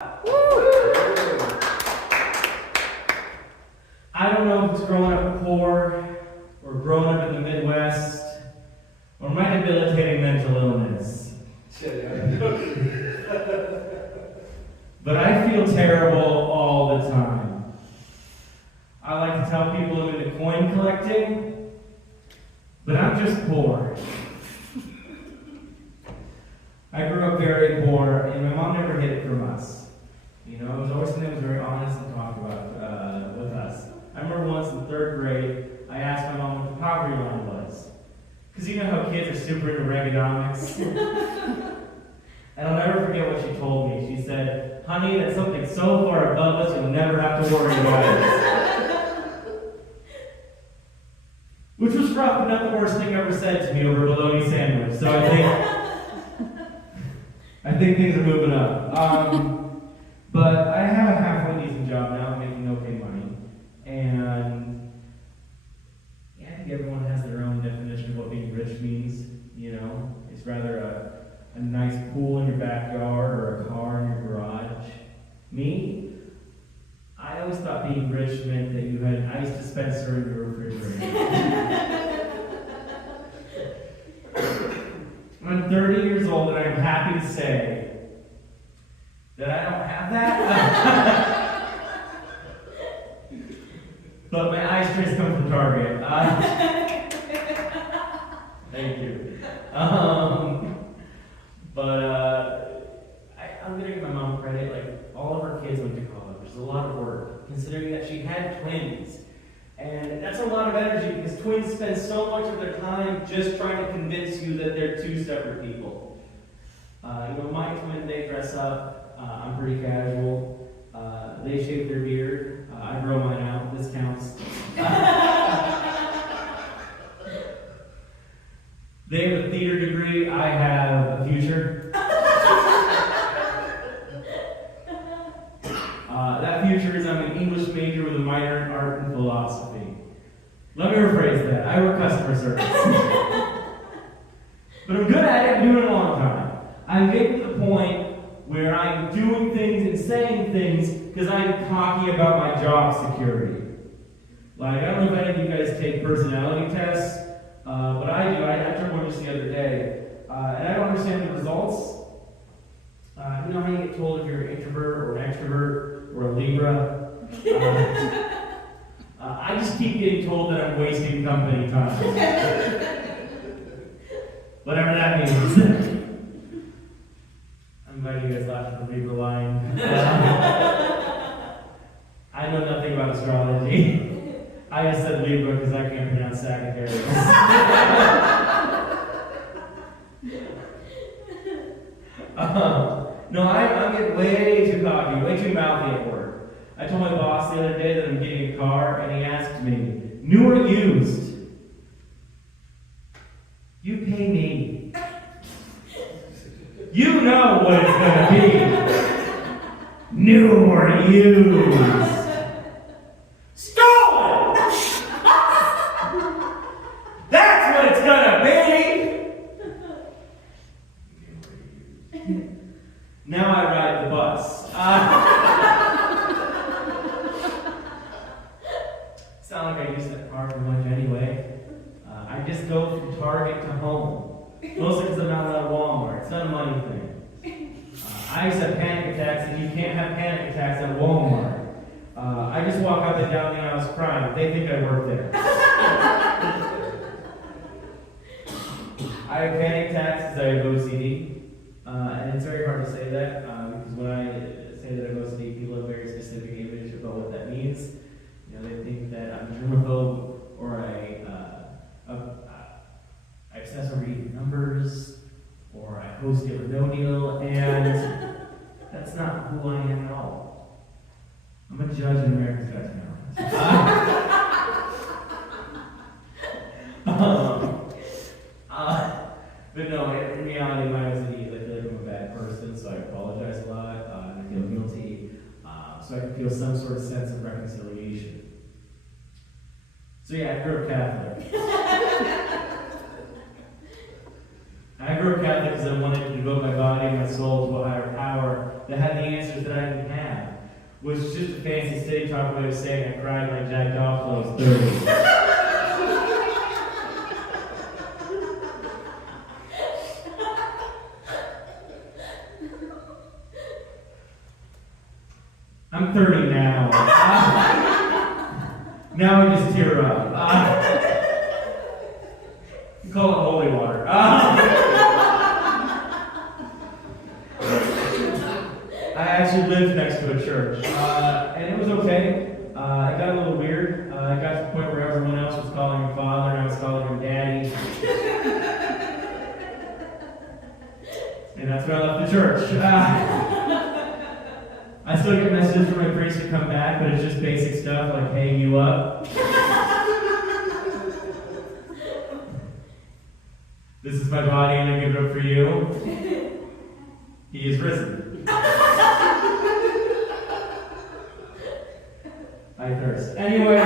I don't know if it's growing up poor, or growing up in the Midwest, or my debilitating mental illness. But I feel terrible all the time. I like to tell people I'm into coin collecting, but I'm just poor. I grew up very poor, and my mom never hid it from us. You know, it was always something that was very honest and talked about with us. I remember once in third grade, I asked my mom what the poverty line was. Because you know how kids are super into reaganomics? And I'll never forget what she told me. She said, "Honey, that's something so far above us, you'll never have to worry about it." Which was rough, but not the worst thing ever said to me over a bologna sandwich. So I think things are moving up. But I have a halfway decent job now, making okay money. And yeah, I think everyone has their own definition of what being rich means. You know, it's rather a nice pool in your backyard or a car in your garage. Me, I always thought being rich meant that you had an ice dispenser in your refrigerator. I'm 30 years old and I'm happy to say that I don't have that. But my ice trays come from Target. Thank you. I'm gonna give my mom credit. Like, all of her kids went to college. There's a lot of work, considering that she had twins. And that's a lot of energy because twins spend so much of their time just trying to convince you that they're two separate people. My twin, they dress up. I'm pretty casual. They shave their beard. I grow mine out. This counts. They have a theater degree. I have a future. That future is I'm an English major with a minor in art and philosophy. Let me rephrase that. I work customer service. But I'm good at it. I've been doing it a long time. I'm getting to the point where I'm doing things and saying things because I'm cocky about my job security. Like, I don't know if any of you guys take personality tests, but I do. I took one just the other day. And I don't understand the results. You know how you get told if you're an introvert or an extrovert or a Libra? I just keep getting told that I'm wasting company time. Whatever that means. I'm glad you guys laughed at the Libra line. I know nothing about astrology. I just said Libra because I can't pronounce Sagittarius. No, I'm getting way too cocky, way too mouthy at work. I told my boss the other day that I'm getting a car, and he asked me, "New or used?" You pay me. You know what it's gonna be. New or used. Stolen! That's what it's gonna be! Now I ride the bus. Sound like I use that car for much anyway. I just go from Target to home. Mostly because I'm not allowed at Walmart. It's not a money thing. I used to have panic attacks, and you can't have panic attacks at Walmart. I just walk up and down the aisles crying. They think I work there. I have panic attacks because I have OCD. And it's very hard to say that because when I say that I have OCD, people have a very specific image about what that means. You know, they think that I'm a germaphobe or I obsess over eating numbers or I host Deal or No Deal, and that's not who I am at all. I'm a judge in America's Got Talent. But no, in reality, my OCD is I feel like I'm a bad person, so I apologize a lot, and I feel guilty, so I can feel some sort of sense of reconciliation. So yeah, I grew up Catholic. I grew up Catholic because I wanted to devote my body and my soul to a higher power that had the answers that I didn't have, which is just a fancy city talk way of saying I cried like Jack Off till I was 30. I'm 30 now. Now I just tear up. You call it holy water. I actually lived next to a church, and it was okay. It got a little weird. It got to the point where everyone else was calling him father, and I was calling him daddy. And that's when I left the church. I still get messages from my priest to come back, but it's just basic stuff like, hey, you up? This is my body, and I give it up for you. He is risen. I thirst. Anyways,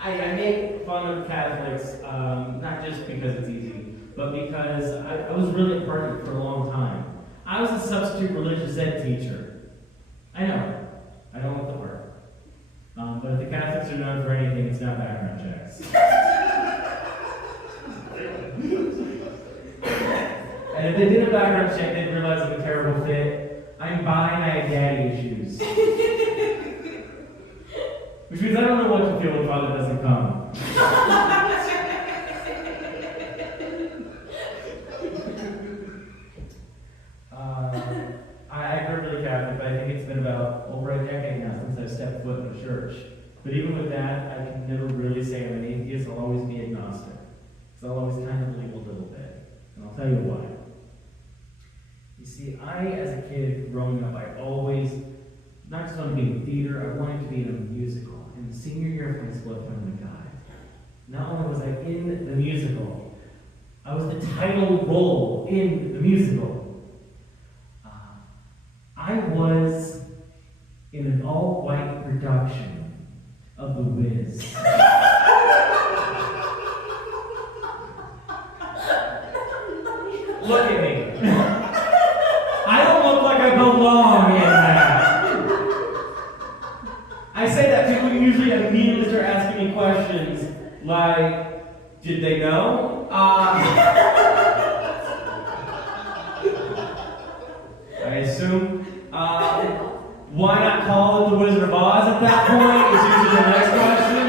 I make fun of Catholics, not just because it's easy, but because I was really a part of it for a long time. I was a substitute religious ed teacher. I know. I don't want the word. But if the Catholics are known for anything, it's not background checks. And if they did a background check, they'd realize I'm a terrible fit. I'm bi and I have daddy issues. Which means I don't know what to feel when Father doesn't come. I grew up really Catholic, but I think it's been about over a decade now since I've stepped foot in a church. But even with that, I can never really say I'm an atheist. I'll always be agnostic. So I'll always kind of believe a little bit. And I'll tell you why. You see, as a kid growing up, I always, not just wanted to be in theater, I wanted to be in a musical. In the senior year of high school, I found my guy. Not only was I in the musical, I was the title role in the musical. I was in an all-white production of The Wiz. Look at me. I don't look like I belong in that. I say that people usually immediately start asking me questions like, did they know? I assume. Why not call it The Wizard of Oz at that point? Is usually the next question.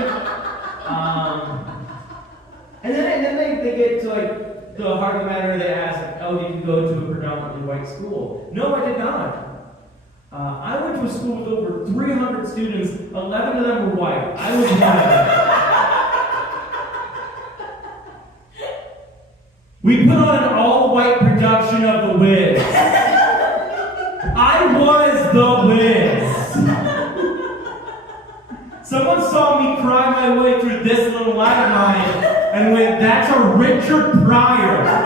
And then they get to like the heart of the matter. They ask, "Oh, did you go to a predominantly white school?" No, I did not. I went to a school with over 300 students. 11 of them were white. I was one of them. We put on an all-white production of The Wiz. I was The Wiz. Someone saw me cry my way through this little light of mine and went, that's a Richard Pryor.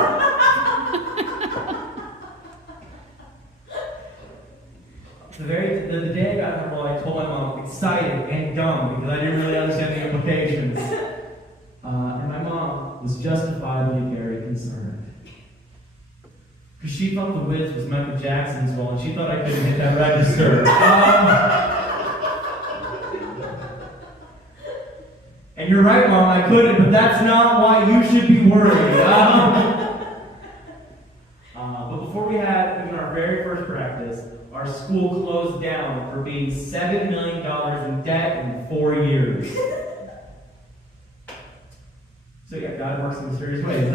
The day I got in the role, I told my mom, excited and dumb, because I didn't really understand the implications. And my mom was justifiably very concerned. Because she thought The Wiz was Michael Jackson's role, and she thought I couldn't hit that register. And you're right, Mom, I couldn't, but that's not why you should be worried. But before we had even our very first practice, our school closed down for being $7 million in debt in 4 years. So yeah, God works in mysterious ways.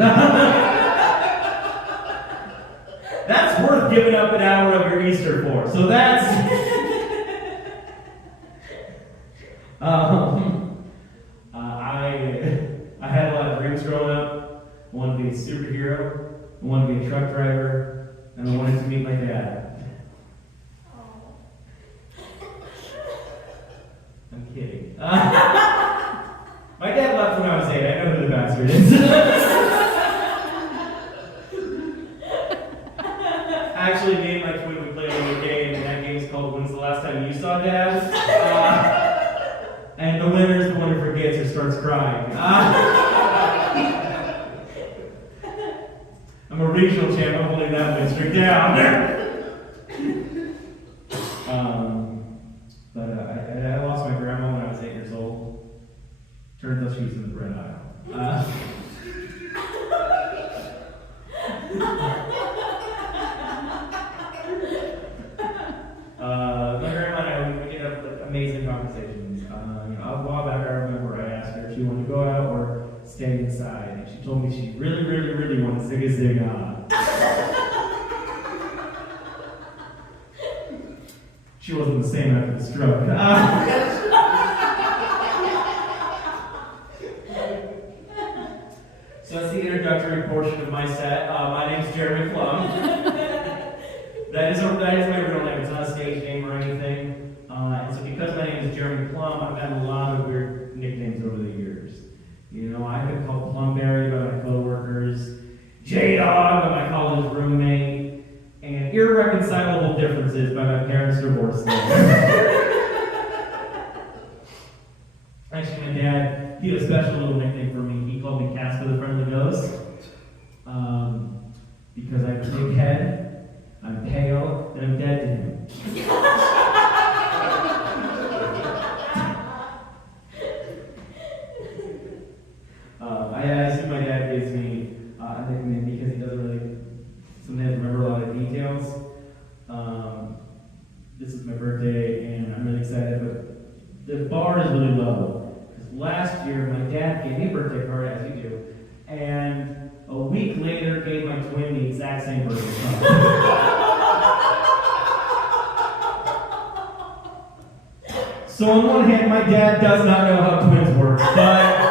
That's worth giving up an hour of your Easter for. So that's... I had a lot of dreams growing up. I wanted to be a superhero. I wanted to be a truck driver. And I wanted to meet my dad. I'm kidding. My dad left when I was 8. I know who the bastard is. Actually, me and my twin, we played a little game, and that game is called When's the Last Time You Saw Dad? And the winner is the one who forgets or starts crying. I'm a regional champ. I'm holding that win streak down. I lost my grandma when I was 8 years old. Turns out she was in the bread aisle. My grandma and I, we get up like amazing conversations. A while back, I remember I asked her if she wanted to go out or stay inside, and she told me she really, really, really wanted to sing a zing. She wasn't the same after the stroke. So that's the introductory portion of my set. My name's Jeremy Plum. That is my real name. It's not a stage name or anything. And so because my name is Jeremy Plum, I've had a lot of weird nicknames over the years. I've been called Plumberry by my coworkers, J-Dog by my college roommate, and Irreconcilable Differences by my parents' divorce lawyer. Actually, my dad, he had a special little nickname for me. He called me Casper the Friendly Ghost. Because I have a big head, I'm pale, and I'm dead to him. I assume my dad gives me a nickname because he doesn't really sometimes remember a lot of details. This is my birthday, and I'm really excited, but the bar is really low. Because last year, my dad gave me a birthday card, as you do, and a week later gave my twin the exact same birthday card. So on one hand, my dad does not know how twins work, but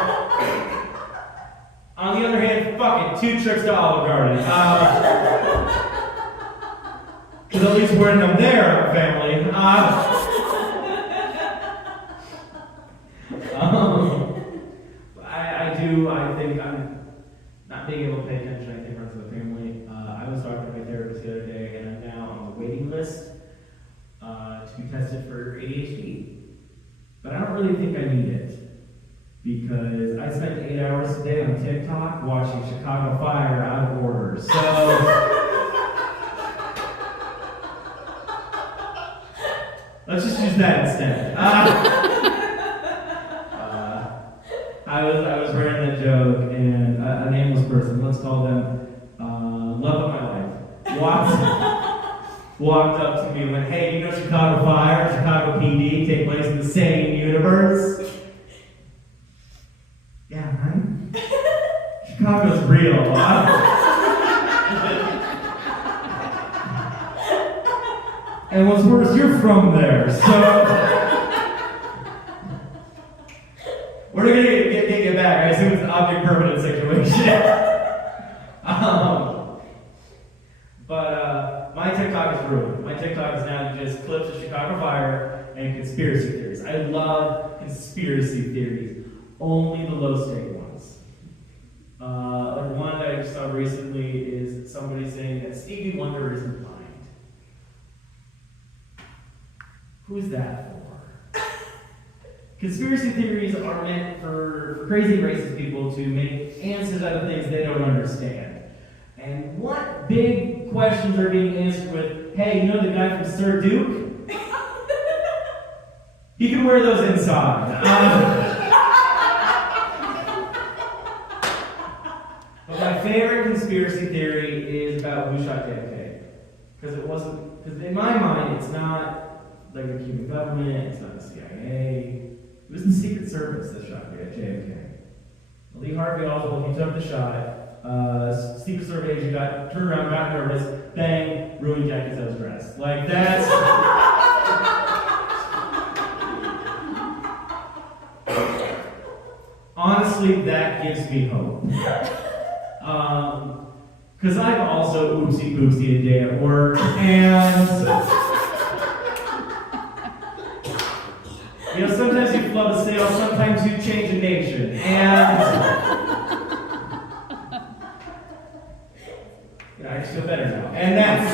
on the other hand, fuck it, 2 trips to Olive Garden. Because at least when I'm there, family. I think I'm not being able to pay attention, I think runs in the family. I was talking to my therapist the other day, and I'm now on the waiting list to be tested for ADHD. But I don't really think I need it, because I spent 8 hours a day on TikTok watching Chicago Fire out of order. So let's just use that instead. I was wearing that joke, and a nameless person, let's call them love of my life, walked up to me and went, "Hey, you know Chicago Fire and Chicago PD take place in the same universe?" Yeah, right? Chicago's real. And what's worse, you're from there, so we're gonna get back. I assume it's an object permanent situation. But my TikTok is ruined. My TikTok is now just clips of Chicago Fire and conspiracy theories. I love conspiracy theories, only the low-stake ones. Like one that I just saw recently is somebody saying that Stevie Wonder isn't blind. Who's that for? Conspiracy theories are meant for crazy racist people to make answers out of things they don't understand. And what big questions are being answered with, "Hey, you know the guy from Sir Duke? He can wear those inside." But my favorite conspiracy theory is about who shot JFK. Because in my mind, it's not like the Cuban government, it's not the CIA. It was the Secret Service that shot JFK. Lee Harvey Oswald, he took the shot. Secret Service agent turned around, got nervous, bang, ruined Jackie Zo's dress. Like, that's... Honestly, that gives me hope. Because I've also oopsie-poopsie a day at work, and... sometimes you flub a sale, sometimes you change a nation, and I just feel better now. And that's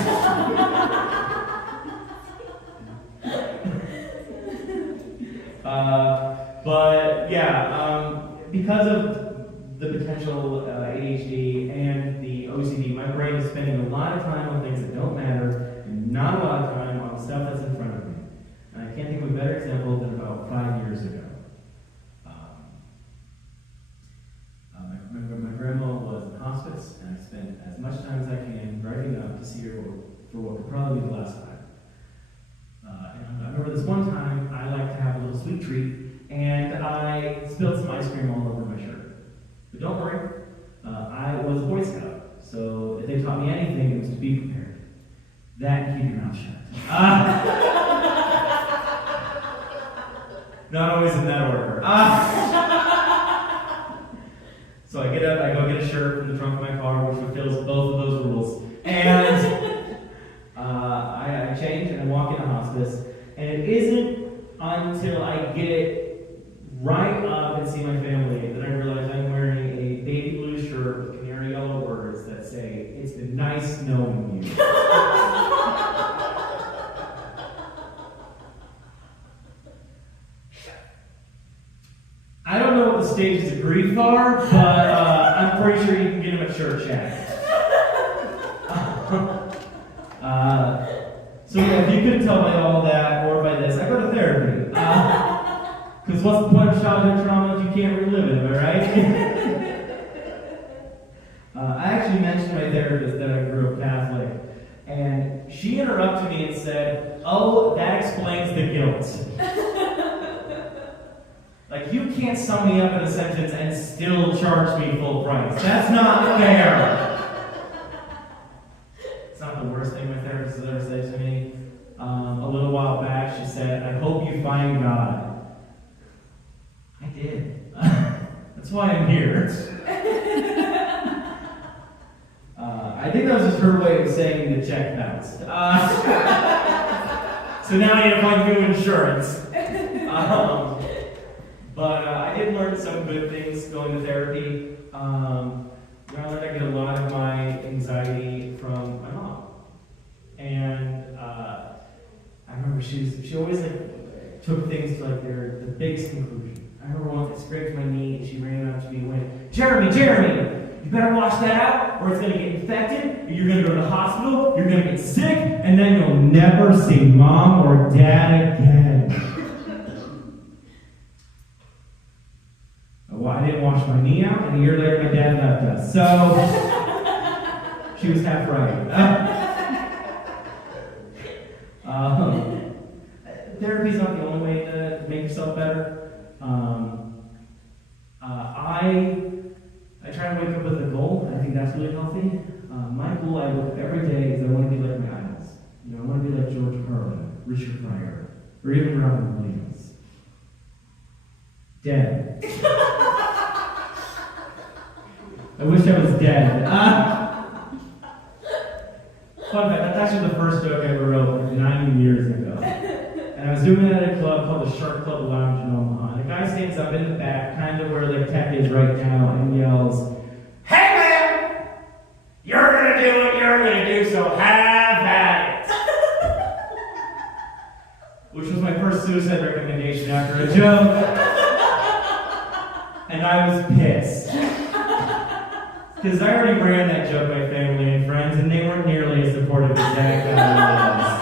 but yeah, because of the potential ADHD and the OCD OCD, my brain is spending a lot of time on things that don't matter and not a lot of time on the stuff that's in front of me. And I can't think of a better example than about 5 years ago. My grandma was in hospice, and I spent as much time as I can driving up to see her for what could probably be the last time. And I remember this one time, I like to have a little sweet treat, and I spilled some ice cream all over my shirt. But don't worry, I was a Boy Scout, so if they taught me anything, it was to be prepared. That and keep your mouth shut. Not always in that order. So I get up, I go get a shirt from the trunk of my car, which fulfills both of those rules. And I change and I walk into hospice. And it isn't until I get right up and see my family that I realize I'm wearing a baby blue shirt with canary yellow words that say, "It's been nice knowing you." I don't know what the stages of grief are, but I'm pretty sure you can get them at Church Shack. So yeah, if you couldn't tell by all that or by this, I go to therapy. Because what's the point of childhood trauma if you can't relive it, am I right? I actually mentioned to my therapist that I grew up Catholic, and she interrupted me and said, "Oh, that explains the guilt." Like, you can't sum me up in a sentence and still charge me full price. That's not fair. It's not the worst thing my therapist has ever said to me. A little while back, she said, "I hope you find God." I did. That's why I'm here. I think that was just her way of saying the check bounced. So now I need to find new insurance. But I did learn some good things going to therapy. I learned I get a lot of my anxiety from my mom. And I remember she always took things to the biggest conclusion. I remember once I scraped my knee and she ran up to me and went, Jeremy, you better wash that out or it's going to get infected, you're going to go to the hospital, you're going to get sick, and then you'll never see mom or dad again. Well, I didn't wash my knee out, and a year later my dad left us. So, she was half right. Therapy's not the only way to make yourself better. I try to wake up with a goal. I think that's really healthy. My goal I wake up every day is I want to be like my idols. I want to be like George Carlin, Richard Pryor, or even Robin Williams. Dead. I wish I was dead. Fun fact, that's actually the first joke I ever wrote 9 years ago. And I was doing it at a club called the Shark Club Lounge in Omaha. And a guy stands up in the back, kind of where the tech is right now, and yells, "Hey man! You're gonna do what you're gonna do, so have at it!" Which was my first suicide recommendation after a joke. And I was pissed. Because I already ran that joke by family and friends, and they weren't nearly as supportive as that guy was.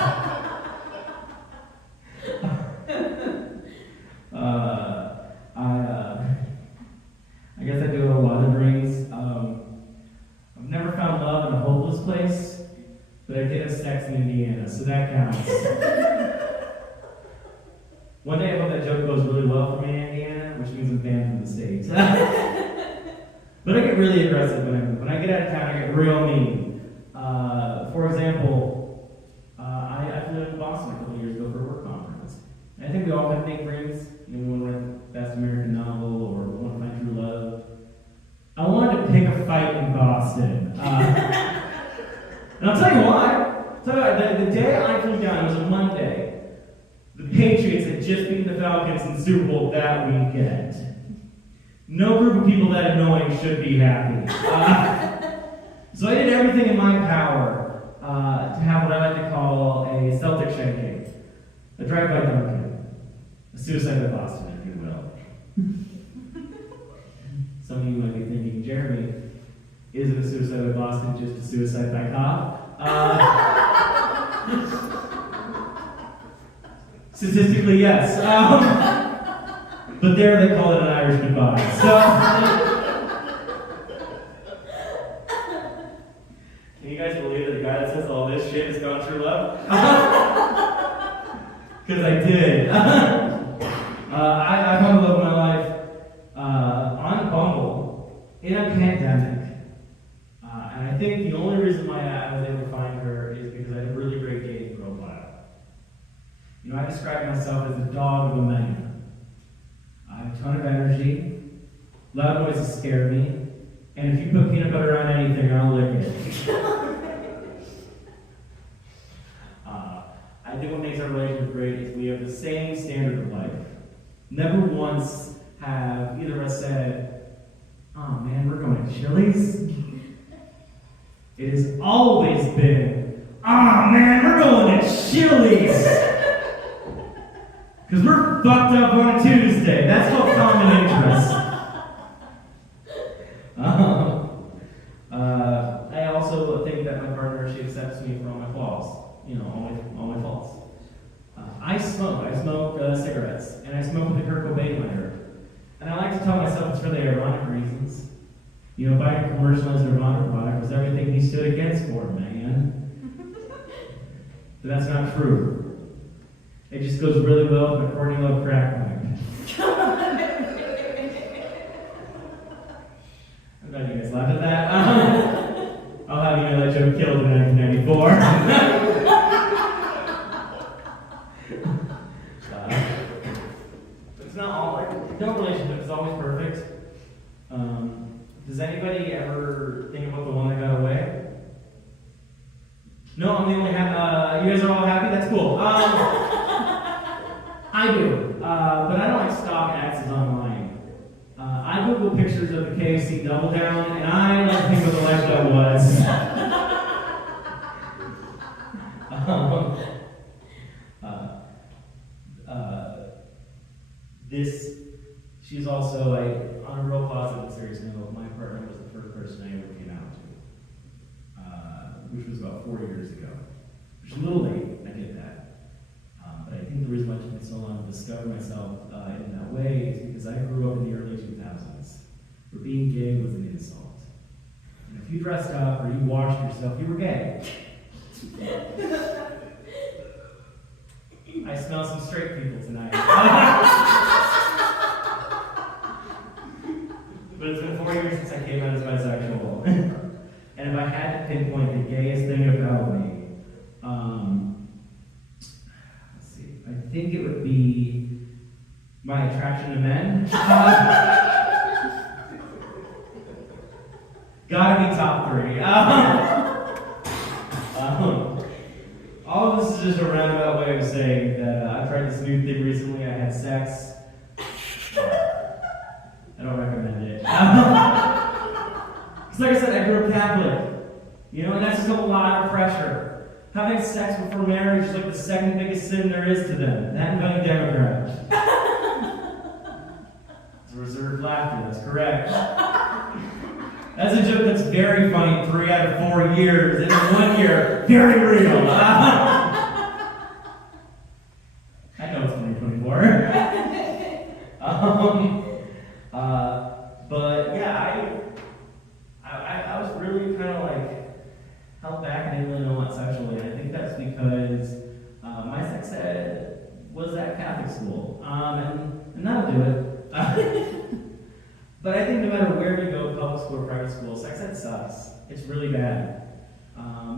I guess I do have a lot of dreams. I've never found love in a hopeless place, but I did have sex in Indiana, so that counts. One day I hope that joke goes really well for me in Indiana, which means I'm banned from the States. But I get really aggressive when I get out of town. I get real mean. For example, I flew to Boston a couple years ago for a work conference. And I think we all have big dreams. We want to write the best American novel or we want to find true love. I wanted to pick a fight in Boston. And I'll tell you why. The day I flew down, it was a Monday. The Patriots had just beaten the Falcons in the Super Bowl that weekend. No group of people that annoying should be happy. So I did everything in my power to have what I like to call a Celtic shanking. A drive-by Duncan. A suicide in Boston, if you will. Some of you might be thinking, Jeremy, Isn't a suicide by Boston just a suicide by cop? Statistically, yes. But there they call it an Irish goodbye. So, can you guys believe that the guy that says all this shit has gone through love? Because I did. I found the love of my life on Bumble in a pandemic. And I think the only reason why I was able to find her is because I had a really great dating profile. You know, I describe myself as a dog of a man. I have a ton of energy. Loud noises scare me. And if you put peanut butter on anything, I'll lick it. I think what makes our relationship great is we have the same standard of life. Never once have either of us said, "Oh man, we're going to Chili's." It has always been, "Oh man, we're going to Chili's." Because we're fucked up on a Tuesday. That's called common interest. I also think that my partner, she accepts me for all my flaws. You know, all my faults. I smoke cigarettes, and I smoke with a Kurt Cobain lighter. And I like to tell myself it's for the ironic reasons. You know, buying a commercialized Nirvana product was everything he stood against for, man. But that's not true. It just goes really well with my Courtney Love crack pipe. I'm glad you guys laughed at that. I'll have you know that joke killed in 1994. It's not all like, no relationship is always perfect. Does anybody ever think about the one that got away? No, I'm the only happy. You guys are all happy? That's cool. I do, but I don't like stock axes online. I Google pictures of the KFC Double Down, and I like to think what the life that was. She's also on a real positive, serious note. My partner was the first person I ever came out to, which was about 4 years ago. Which is a little late, I get that. But I think the reason why it took me so long to discover myself in that way is because I grew up in the early 2000s, where being gay was an insult. And if you dressed up or you washed yourself, you were gay. I smell some straight people tonight. But it's been 4 years since I came out as bisexual. And if I had to pinpoint the gayest thing about me, let's see, I think it would be my attraction to men. Gotta be top 3. All of this is just a roundabout way of saying that I tried this new thing recently. I had sex. I don't recommend it. Because like I said, I grew up Catholic. You know, and that's just a lot of pressure. Having sex before marriage is like the second biggest sin there is to them. That and voting Democrat. It's a reserved laughter, that's correct. That's a joke that's very funny 3 out of 4 years, and in 1 year, very real. I know it's 2024. But yeah, I was really kind of like held back. I didn't really know what sexually, and I think that's because my sex ed was at Catholic school, and that'll do it. But I think no matter where you go, public school or private school, sex ed sucks. It's really bad.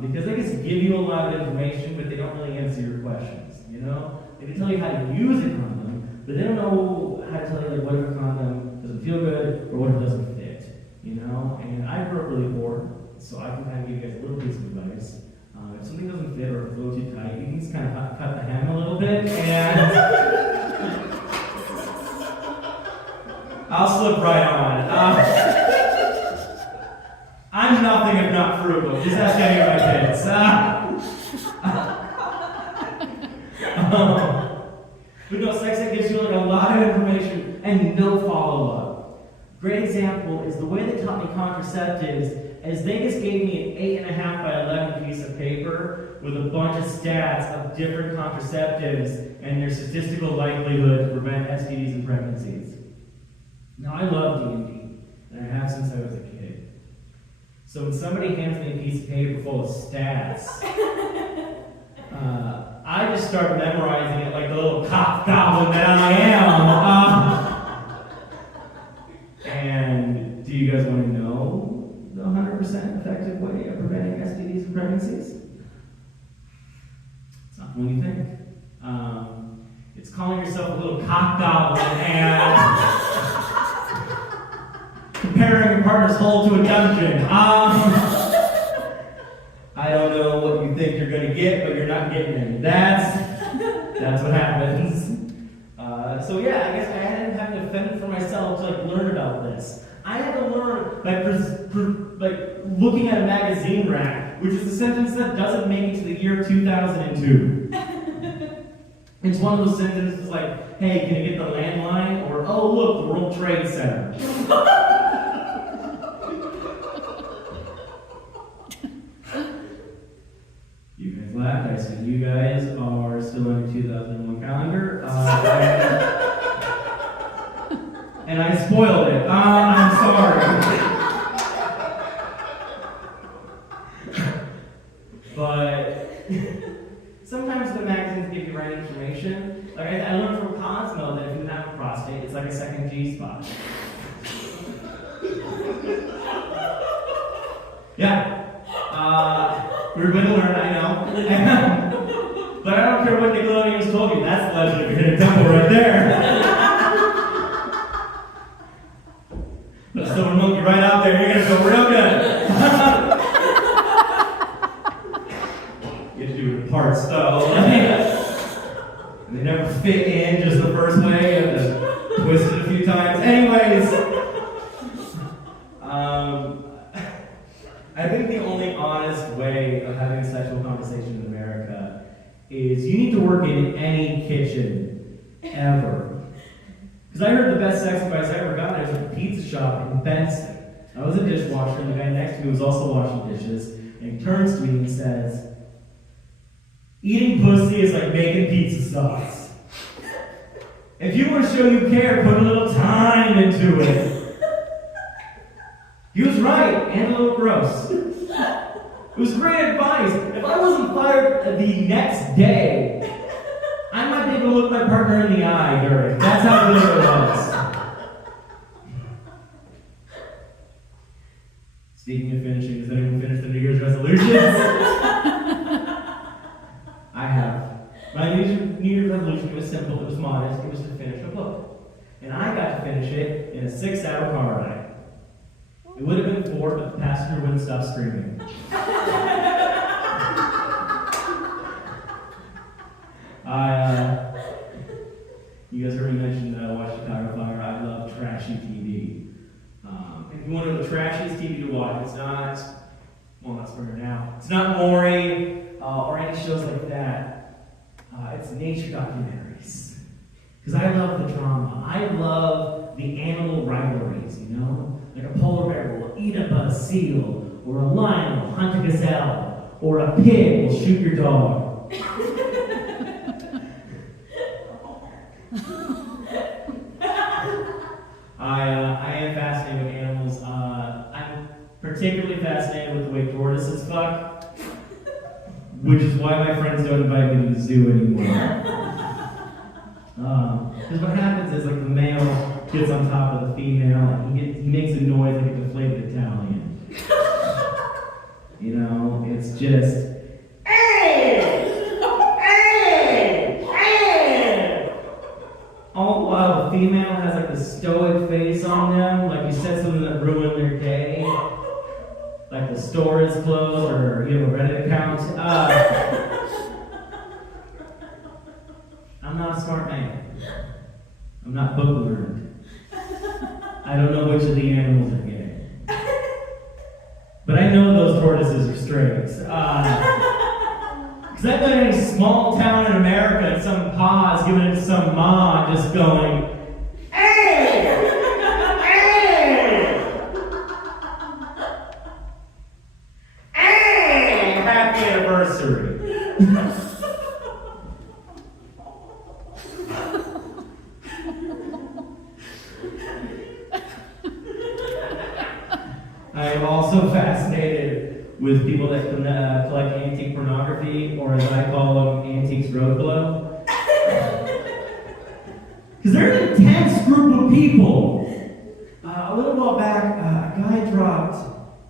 Because they just give you a lot of information, but they don't really answer your questions, you know? They can tell you how to use a condom, but they don't know how to tell you like what if a condom doesn't feel good or what if it doesn't fit, you know? And I grew up really poor, so I can kind of give you guys a little piece of advice. If something doesn't fit or flow too tight, you can just kind of cut the hem a little bit, and I'll slip right on. I'm nothing if not frugal. Just ask any of my kids. But no, sex ed gives you like a lot of information and no follow-up. Great example is the way they taught me contraceptives As Vegas gave me an 8.5 by 11 piece of paper with a bunch of stats of different contraceptives and their statistical likelihood to prevent STDs and pregnancies. Now, I love D&D, and I have since I was a kid. So when somebody hands me a piece of paper full of stats, I just start memorizing it like the little cop goblin that I am. And do you guys want to know the 100% effective way of preventing STDs and pregnancies? It's not what you think. It's calling yourself a little cock goblin and comparing your partner's hole to a dungeon. I don't know what you think you're going to get, but you're not getting any. That's what happens. So yeah, I guess I hadn't had to fend for myself to learn about this. I had to learn by looking at a magazine rack, which is a sentence that doesn't make it to the year 2002. It's one of those sentences like, hey, can you get the landline? Or, oh, look, the World Trade Center. You guys laughed. I said you guys are still on the 2001 calendar. And I spoiled it. I'm sorry. But sometimes the magazines give you right information. Like I learned from Cosmo that if you have a prostate, it's like a second G-spot. Yeah. We're going to learn, I know. But I don't care what Nickelodeon has told you. That's the legend of your hidden temple right there. Put a silver monkey right out there. You're going to feel real good. You have to do it in parts, though. And they never fit in just the first way. You have to twist it a few times. Anyways. I think the only honest way of having a sexual conversation in America is you need to work in any kitchen, ever. Because I heard the best sex advice I ever got was at a pizza shop in Benson. I was a dishwasher, and the guy next to me was also washing dishes, and he turns to me and says, eating pussy is like making pizza sauce. If you want to show you care, put a little time into it. He was right, and a little gross. It was great advice. If I wasn't fired the next day, I might be able to look my partner in the eye during. That's how good it was. Speaking of finishing, has anyone finished their New Year's resolutions? I have. My New Year's resolution was simple, it was modest, it was to finish a book. And I got to finish it in a 6-hour car ride. It would have been 4, but the passenger wouldn't stop screaming. You guys heard me mention Watch Chicago Fire. I love trashy TV. If you want to know the trashiest TV to watch, it's not, well, not Springer now. It's not Maury or any shows like that. It's nature documentaries. Because I love the drama. I love the animal rivalries, you know? Like a polar bear will eat up a seal, or a lion will hunt a gazelle, or a pig will shoot your dog. I am fascinated with animals. I'm particularly fascinated with the way tortoises fuck, which is why my friends don't invite me to the zoo anymore. Because what happens is, like, the male gets on top of the female, and he makes a noise like a deflated Italian. You know, it's just, all while the female has like the stoic face on them, like you said something that ruined their day, like the store is closed or you have a Reddit account. I'm not a smart man. I'm not book learned. I don't know which of the animals are gay. But I know those tortoises are straight. Because I've been in a small town in America and some pa's giving it to some ma just going, hey! Hey! also fascinated with people that collect antique pornography, or as I call them, antiques road blow. Because they're an intense group of people. A little while back, a guy dropped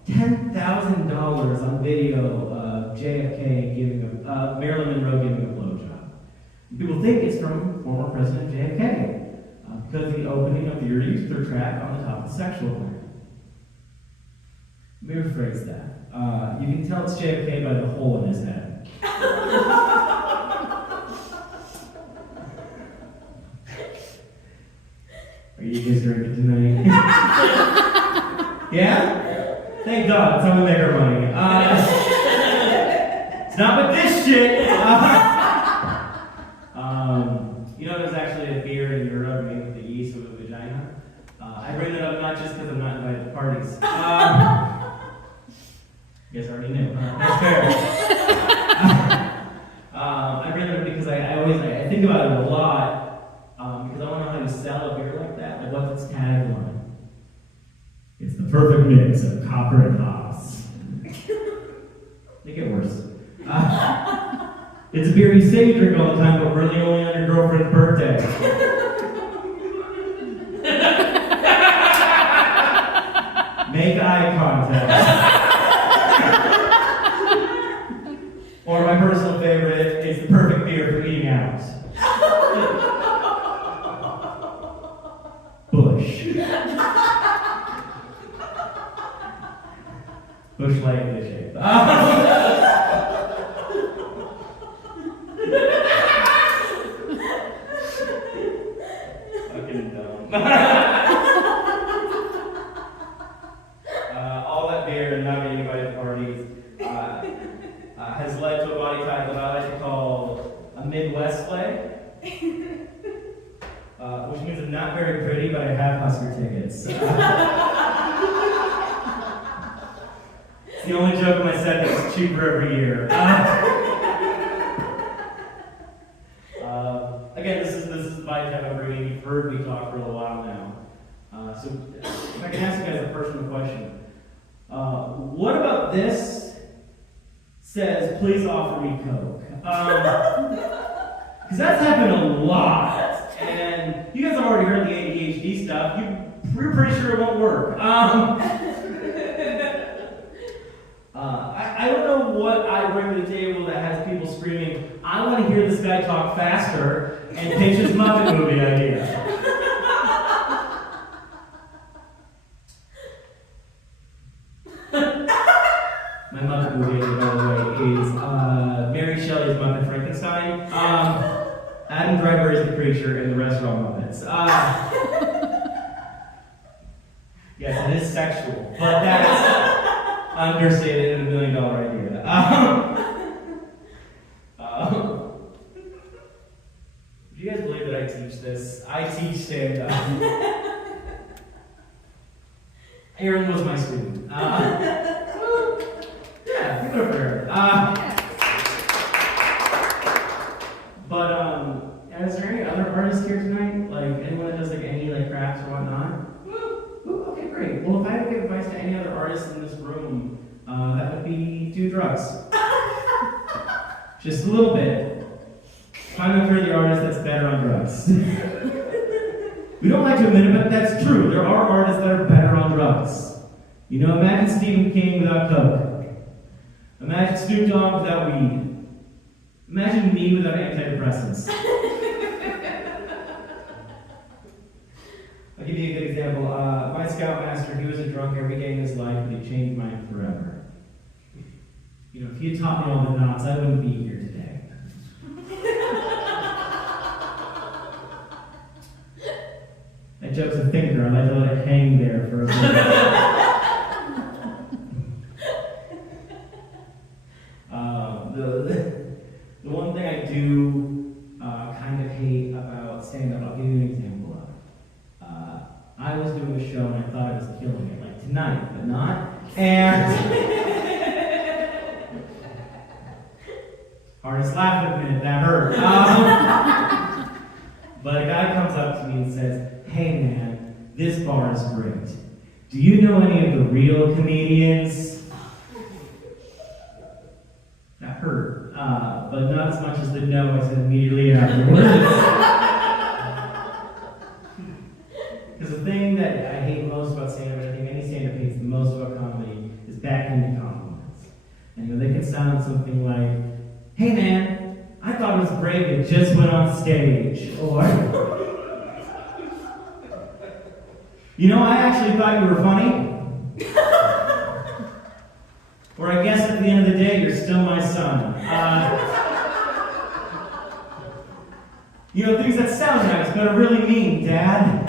$10,000 on video of JFK giving Marilyn Monroe giving a blowjob. People think it's from former President JFK because of the opening of the urethra tract on the top of the sexual gland. Let me rephrase that. You can tell it's JFK by the hole in his head. Are you guys drinking tonight? Yeah? Thank God, it's how we make our money. It's not with this shit. You know, there's actually a beer in Europe made with the yeast of a vagina. I bring that up not just because I'm not invited to parties. You guys already knew. That's fair. I bring that up because I think about it a lot. Because I want to know how you sell a beer like that. Like, what's its tagline? It's the perfect mix of copper and hops. They get worse. It's a beer you say you drink all the time, but really only on your girlfriend's birthday. Make eye contact. Or my personal favorite, it's the perfect beer for eating out. Bush. Bush Light edition. Fucking dumb. All that beer and not getting invited to parties has led to a body type that I like to call a Midwest play. Which means I'm not very pretty, but I have Husker tickets. It's the only joke in my set that's cheaper every year. Again, this is the body type I'm bringing. You've heard me talk for a little while now. So if I can ask you guys a personal question. What about this says, please offer me Coke? Because that's happened a lot. And you guys have already heard the ADHD stuff. You're pretty sure it won't work. I don't know what I bring to the table that has people screaming, I want to hear this guy talk faster and pitch his Muppet movie idea. My Muppet movie idea, by the way, is Mary Shelley's Muppet Frankenstein. Adam Driver is the creature and the rest are all Muppets. Yes, it is sexual, but that's understated and $1 million idea. Do you guys believe that I teach this? I teach stand-up. Aaron was my student. Yeah, give it up for Aaron. But is there any other artists here tonight? Like anyone that does like any like crafts or whatnot? Ooh, okay, great. Well, if I had to give advice to any other artists in this room, that would be do drugs. Just a little bit. Find out if you're the artist that's better on drugs. We don't like to admit it, but that's true. There are artists that are better on drugs. You know, imagine Stephen King without Coke. Imagine Snoop Dogg without weed. Imagine me without antidepressants. I'll give you a good example. My scoutmaster, he was a drunk every day in his life, but he changed mine forever. You know, if he had taught me all the knots, I wouldn't be here today. That joke's a thinker. I like to let it hang there for a bit. The one thing I do kind of hate about stand-up, I'll give you an example of. I was doing a show and I thought I was killing it, like tonight, but not. And hardest laugh of the minute, that hurt. But a guy comes up to me and says, "Hey man, this bar is great." Do you know any of the real comedians? That hurt, but not as much as the no I said immediately afterwards. Because the thing that I hate most about stand-up, and I think any stand-up hates the most about comedy, is backhanded compliments. And they can sound something like, "Hey man, I thought it was great it just went on stage," or, "You know, I actually thought you were funny," or, "I guess at the end of the day, you're still my son." Things that sound nice, but are really mean, Dad.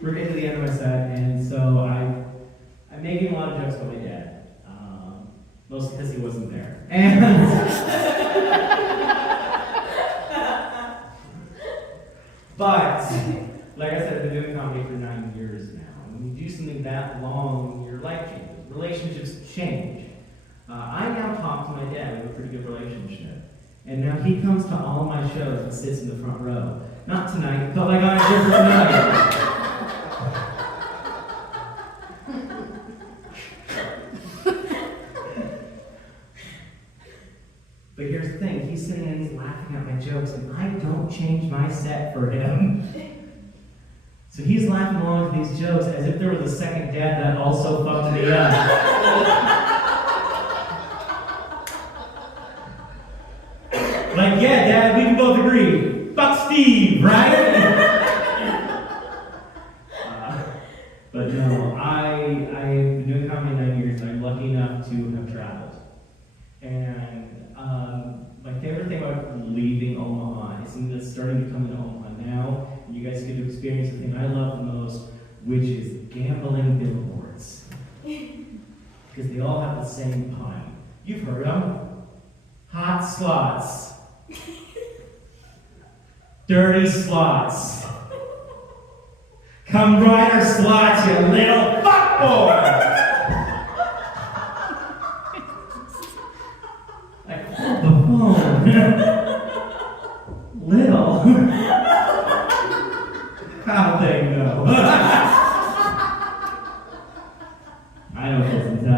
We're getting to the end of my set, and so I'm making a lot of jokes about my dad. Mostly because he wasn't there. And but, like I said, I've been doing comedy for 9 years now. And when you do something that long, your life changes. Relationships change. I now talk to my dad. We have a pretty good relationship. And now he comes to all my shows and sits in the front row. Not tonight, but like on a different night. But here's the thing, he's sitting and he's laughing at my jokes, and I don't change my set for him. So he's laughing along to these jokes as if there was a second dad that also fucked me up. Like, yeah, Dad, we can both agree. Fuck Steve, right? But no, I've been doing comedy 9 years, and I'm lucky enough to have traveled. And my favorite thing about leaving Omaha is starting to come into Omaha now, and you guys get to experience the thing I love the most, which is gambling billboards. Because they all have the same pun. You've heard them. Hot slots. Dirty slots. Come ride our slots, you little fuckboy! Like, hold the phone. Little. How'd they know? I don't listen to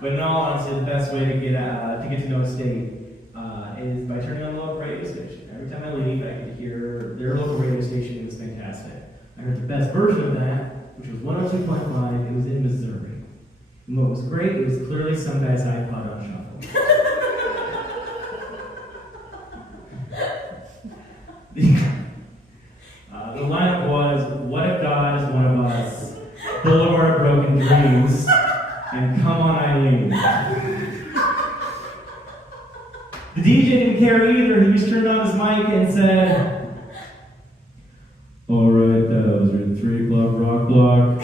But in all honesty, the best way to get to know a state is by turning on the local radio station. Every time I leave, I can hear their local radio station is fantastic. I heard the best version of that, which was 102.5. It was in Missouri. And what was great, it was clearly some guy's iPod on shuffle. The lineup was, "What If God Is One of Us," "Boulevard of Broken Dreams," and "Come On Eileen." The DJ didn't care either. He just turned on his mic and said, "All right, that was your 3 o'clock rock block.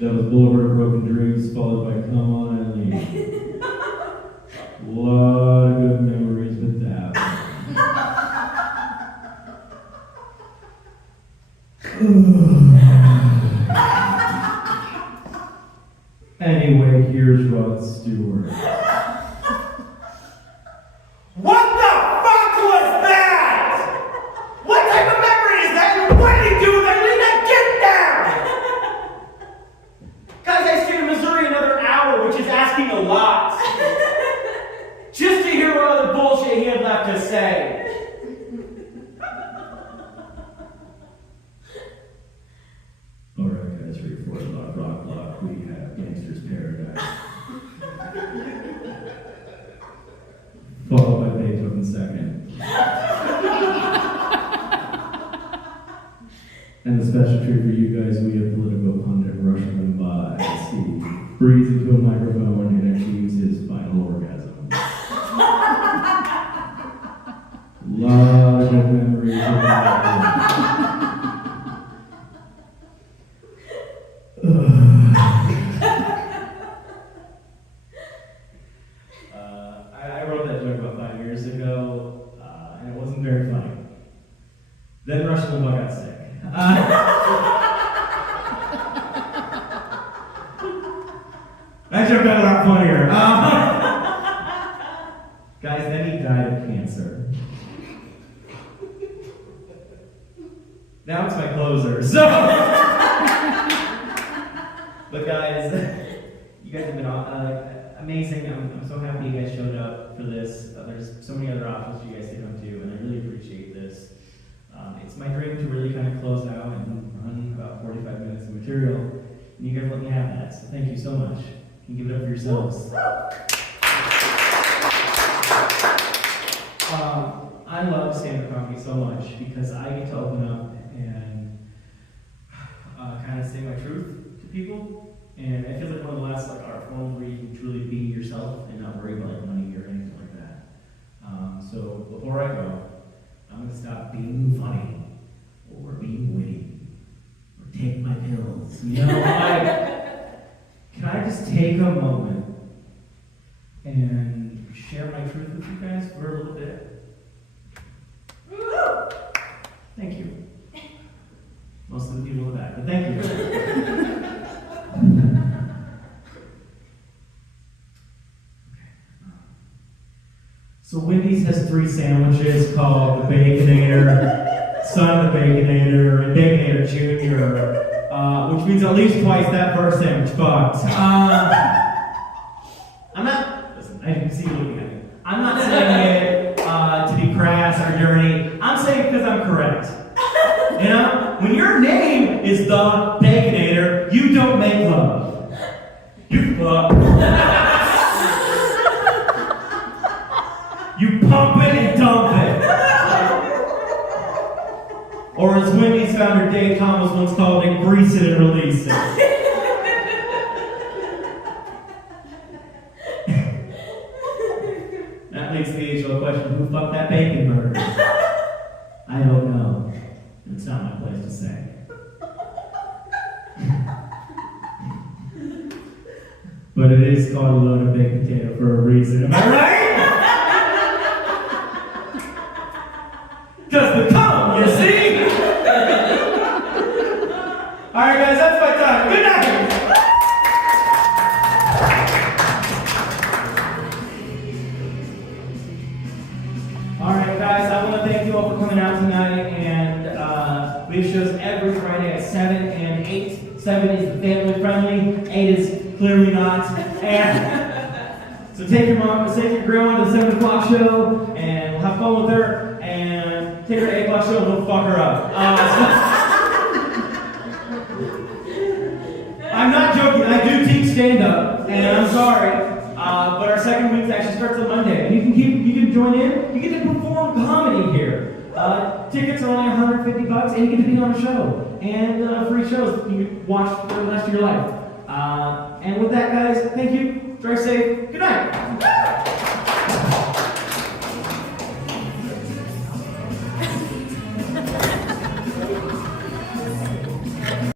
That was Boulevard of Broken Dreams, followed by Come On Eileen." A lot of good memories with that. Anyway, here's Rod Stewart. What the fuck was that? What type of memory is that? What did he do with it? Leave that kid down! Guys, I stayed in Missouri another hour, which is asking a lot. Just to hear what other bullshit he had left to say. Alright guys, for your 4 o'clock rock block, we have Gangster's Paradise. Followed by Beethoven second. And the special treat for you guys, we have political pundit Rush Limbaugh as he breathes into a microphone and achieves his final orgasm. Lot of good memories of that. I wrote that joke about 5 years ago, and it wasn't very funny. Then Rush Limbaugh got sick. That joke got a lot funnier. Guys, then he died of cancer. answer. Now it's my closer. So, but guys, you guys have been amazing. I'm so happy you guys showed up for this. There's so many other options you guys can come to, and I really appreciate this. It's my dream to really kind of close out and run about 45 minutes of material, and you guys let me have that. So thank you so much. You can give it up for yourselves. I love stand-up comedy so much because I get to open up and kind of say my truth to people, and it feels like one of the last art forms where you can truly be yourself and not worry about money or anything like that. So before I go, I'm gonna stop being funny or being witty or take my pills. You know, can I just take a moment and share my truth with you guys for a little bit? Thank you. Most of the people in the back, but thank you. So Wendy's has 3 sandwiches called the Baconator, Son of the Baconator, and Baconator Jr., which means at least twice that first sandwich, but I'm not, listen, I can see you looking at me. I'm not saying it to be crass or dirty. I'm saying it because I'm correct. You know, when your name is the Baconator, you don't make love. You fuck. You pump it and dump it. Or as Wendy's founder Dave Thomas once called it, grease it and release it. That leads to the age-old question, who fucked that bacon burger? I don't know. It's not my place to say. But it is called a loaded baked potato for a reason. Am I right? Because the cum, you see? Alright guys, that's my time. Good night! Alright guys, I want to thank you all for coming out tonight, and we have shows every Friday at 7 and 8. 7 is the family friendly, 8 is clearly not. And so take your mom, take your grandma to the 7 o'clock show, and we'll have fun with her, and take her to 8 o'clock show and we'll fuck her up. I'm not joking, I do teach stand-up, and I'm sorry, but our second week actually starts on Monday. And you can join in, you get to perform comedy here. Tickets are only $150, and you get to be on a show. And free shows you can watch for the rest of your life. And with that, guys, thank you. Drive safe. Good night.